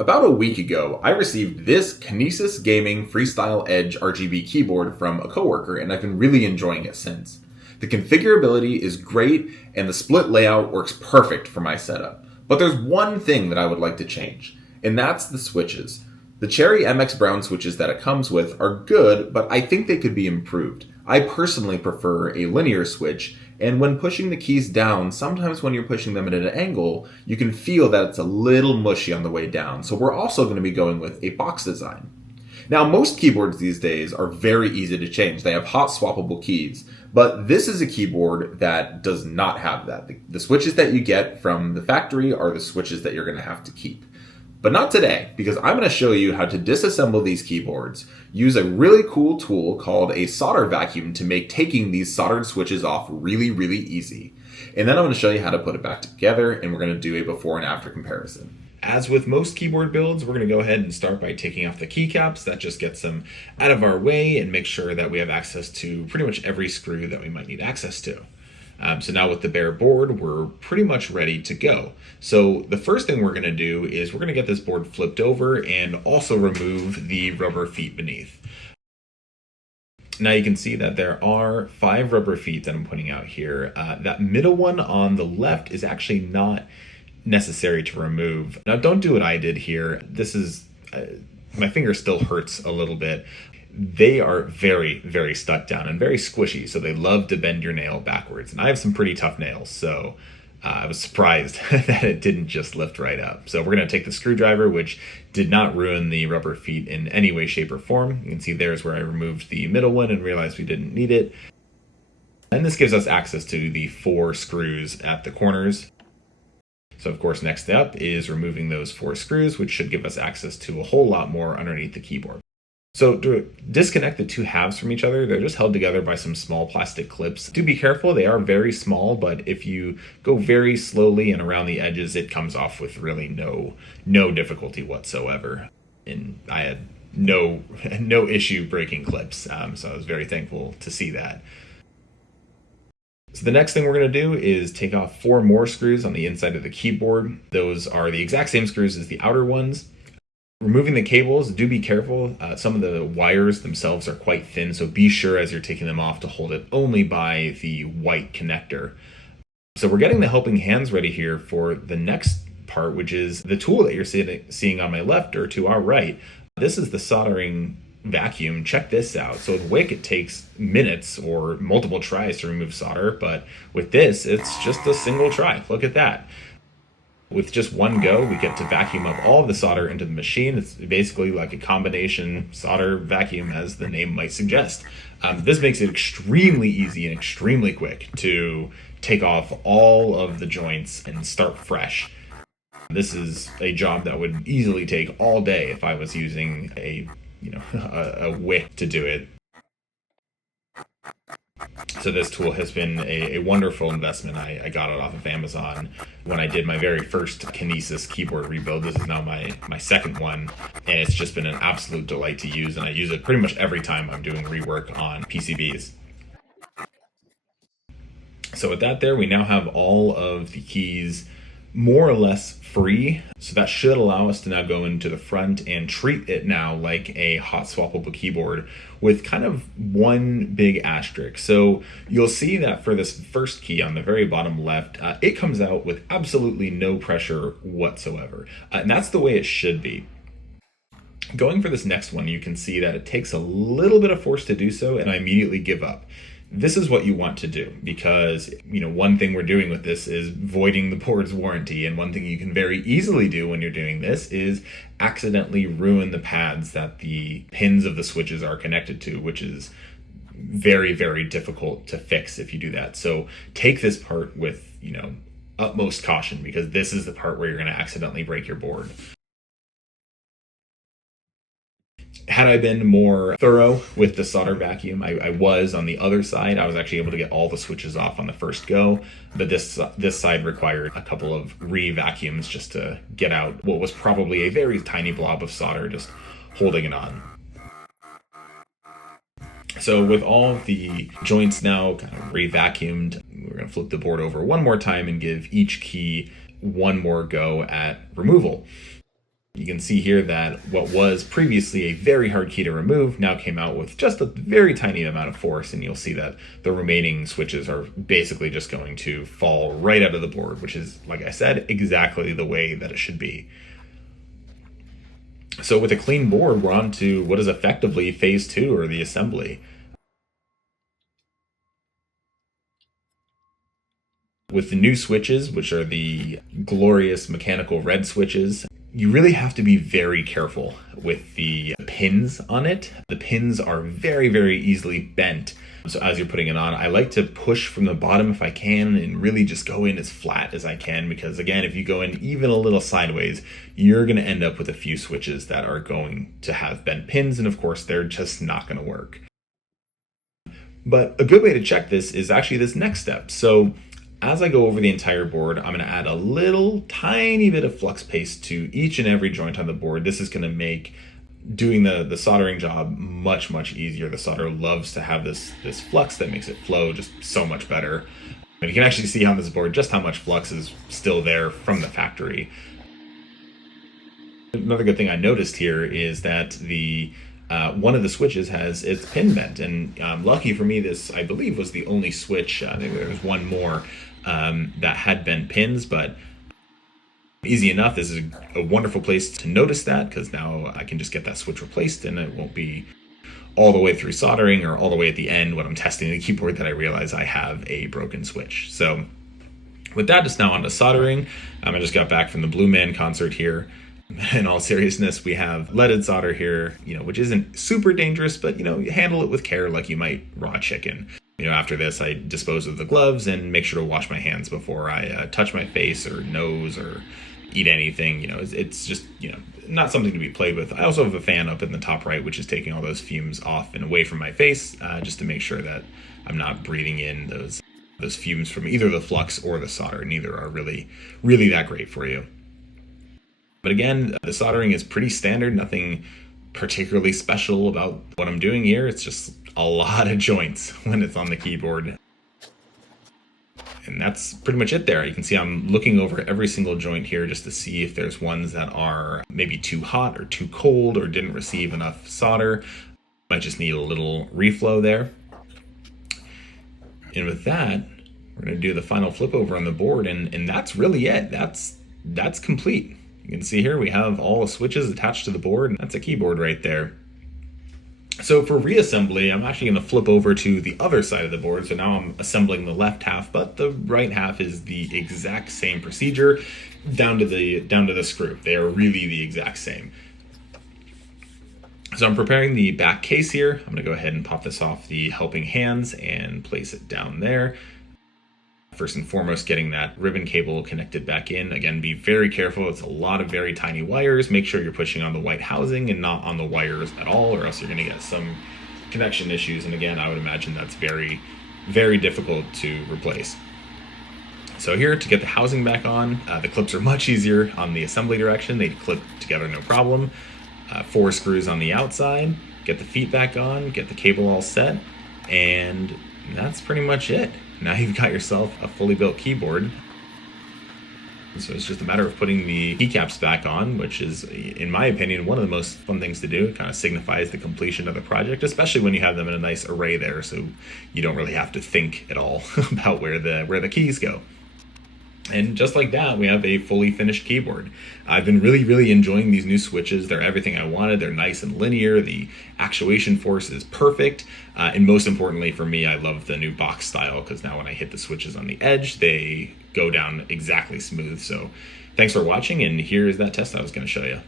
About a week ago, I received this Kinesis Gaming Freestyle Edge RGB keyboard from a coworker, and I've been really enjoying it since. The configurability is great, and the split layout works perfect for my setup. But there's one thing that I would like to change, and that's the switches. The Cherry MX Brown switches that it comes with are good, but I think they could be improved. I personally prefer a linear switch, and when pushing the keys down, sometimes when you're pushing them at an angle, you can feel that it's a little mushy on the way down. So we're also going to be going with a box design. Now, most keyboards these days are very easy to change. They have hot swappable keys, but this is a keyboard that does not have that. The switches that you get from the factory are the switches that you're going to have to keep. But not today, because I'm going to show you how to disassemble these keyboards, use a really cool tool called a solder vacuum to make taking these soldered switches off really, really easy. And then I'm going to show you how to put it back together, and we're going to do a before and after comparison. As with most keyboard builds, we're going to go ahead and start by taking off the keycaps. That just gets them out of our way and make sure that we have access to pretty much every screw that we might need access to. So now with the bare board, we're pretty much ready to go. So the first thing we're going to do is we're going to get this board flipped over and also remove the rubber feet beneath. Now you can see that there are 5 rubber feet that I'm putting out here. That middle one on the left is actually not necessary to remove. Now don't do what I did here. This is, my finger still hurts a little bit. They are very, very stuck down and very squishy, so they love to bend your nail backwards. And I have some pretty tough nails, so I was surprised that it didn't just lift right up. So we're going to take the screwdriver, which did not ruin the rubber feet in any way, shape, or form. You can see there's where I removed the middle one and realized we didn't need it. And this gives us access to the 4 screws at the corners. So of course, next up is removing those 4 screws, which should give us access to a whole lot more underneath the keyboard. So to disconnect the 2 halves from each other, they're just held together by some small plastic clips. Do be careful, they are very small, but if you go very slowly and around the edges, it comes off with really no difficulty whatsoever. And I had no issue breaking clips, so I was very thankful to see that. So the next thing we're going to do is take off 4 more screws on the inside of the keyboard. Those are the exact same screws as the outer ones. Removing the cables, do be careful. Some of the wires themselves are quite thin, so be sure as you're taking them off to hold it only by the white connector. So we're getting the helping hands ready here for the next part, which is the tool that you're seeing on my left or to our right. This is the soldering vacuum. Check this out. So with Wick, it takes minutes or multiple tries to remove solder, but with this, it's just a single try. Look at that. With just one go, we get to vacuum up all of the solder into the machine. It's basically like a combination solder vacuum, as the name might suggest. This makes it extremely easy and extremely quick to take off all of the joints and start fresh. This is a job that would easily take all day if I was using a wick to do it. So this tool has been a wonderful investment. I got it off of Amazon when I did my very first Kinesis keyboard rebuild. This is now my second one, and it's just been an absolute delight to use, and I use it pretty much every time I'm doing rework on PCBs. So with that there, we now have all of the keys more or less free. So that should allow us to now go into the front and treat it now like a hot swappable keyboard with kind of one big asterisk. So you'll see that for this first key on the very bottom left, it comes out with absolutely no pressure whatsoever. And that's the way it should be. Going for this next one, you can see that it takes a little bit of force to do so, and I immediately give up. This is what you want to do because, one thing we're doing with this is voiding the board's warranty. And one thing you can very easily do when you're doing this is accidentally ruin the pads that the pins of the switches are connected to, which is very, very difficult to fix if you do that. So take this part with, utmost caution, because this is the part where you're going to accidentally break your board. Had I been more thorough with the solder vacuum, I was on the other side. I was actually able to get all the switches off on the first go, but this side required a couple of re-vacuums just to get out what was probably a very tiny blob of solder just holding it on. So with all of the joints now kind of re-vacuumed, we're going to flip the board over one more time and give each key one more go at removal. You can see here that what was previously a very hard key to remove now came out with just a very tiny amount of force, and you'll see that the remaining switches are basically just going to fall right out of the board, which is, like I said, exactly the way that it should be. So with a clean board, we're on to what is effectively phase 2, or the assembly. With the new switches, which are the glorious mechanical red switches, you really have to be very careful with the pins on it. The pins are very, very easily bent. So as you're putting it on, I like to push from the bottom if I can and really just go in as flat as I can, because again, if you go in even a little sideways, you're going to end up with a few switches that are going to have bent pins, and of course, they're just not going to work. But a good way to check this is actually this next step. So as I go over the entire board, I'm going to add a little tiny bit of flux paste to each and every joint on the board. This is going to make doing the soldering job much, much easier. The solder loves to have this flux that makes it flow just so much better. And you can actually see on this board just how much flux is still there from the factory. Another good thing I noticed here is that the one of the switches has its pin bent, and lucky for me, this I believe was the only switch. I think there was one more that had bent pins, but easy enough. This is a wonderful place to notice that, because now I can just get that switch replaced, and it won't be all the way through soldering or all the way at the end when I'm testing the keyboard that I realize I have a broken switch. So with that, it's now on to soldering. I just got back from the Blue Man concert here. In all seriousness, we have leaded solder here, which isn't super dangerous, but you handle it with care like you might raw chicken. After this, I dispose of the gloves and make sure to wash my hands before I touch my face or nose or eat anything. It's just, not something to be played with. I also have a fan up in the top right, which is taking all those fumes off and away from my face, just to make sure that I'm not breathing in those fumes from either the flux or the solder. Neither are really, really that great for you. But again, the soldering is pretty standard, nothing particularly special about what I'm doing here. It's just a lot of joints when it's on the keyboard. And that's pretty much it there. You can see I'm looking over every single joint here just to see if there's ones that are maybe too hot or too cold or didn't receive enough solder. Might just need a little reflow there. And with that, we're going to do the final flip over on the board, and that's really it. That's complete. You can see here we have all the switches attached to the board, and that's a keyboard right there. So for reassembly, I'm actually going to flip over to the other side of the board. So now I'm assembling the left half, but the right half is the exact same procedure down to the screw. They are really the exact same. So I'm preparing the back case here. I'm going to go ahead and pop this off the helping hands and place it down there. First and foremost, getting that ribbon cable connected back in. Again, be very careful. It's a lot of very tiny wires. Make sure you're pushing on the white housing and not on the wires at all, or else you're going to get some connection issues. And again, I would imagine that's very, very difficult to replace. So here, to get the housing back on, the clips are much easier on the assembly direction. They clip together no problem. 4 screws on the outside. Get the feet back on, get the cable all set, and that's pretty much it. Now you've got yourself a fully built keyboard. So it's just a matter of putting the keycaps back on, which is, in my opinion, one of the most fun things to do. It kind of signifies the completion of the project, especially when you have them in a nice array there, so you don't really have to think at all about where the keys go. And just like that, we have a fully finished keyboard. I've been really, really enjoying these new switches. They're everything I wanted. They're nice and linear. The actuation force is perfect. And most importantly for me, I love the new box style, because now when I hit the switches on the edge, they go down exactly smooth. So thanks for watching, and here is that test I was going to show you.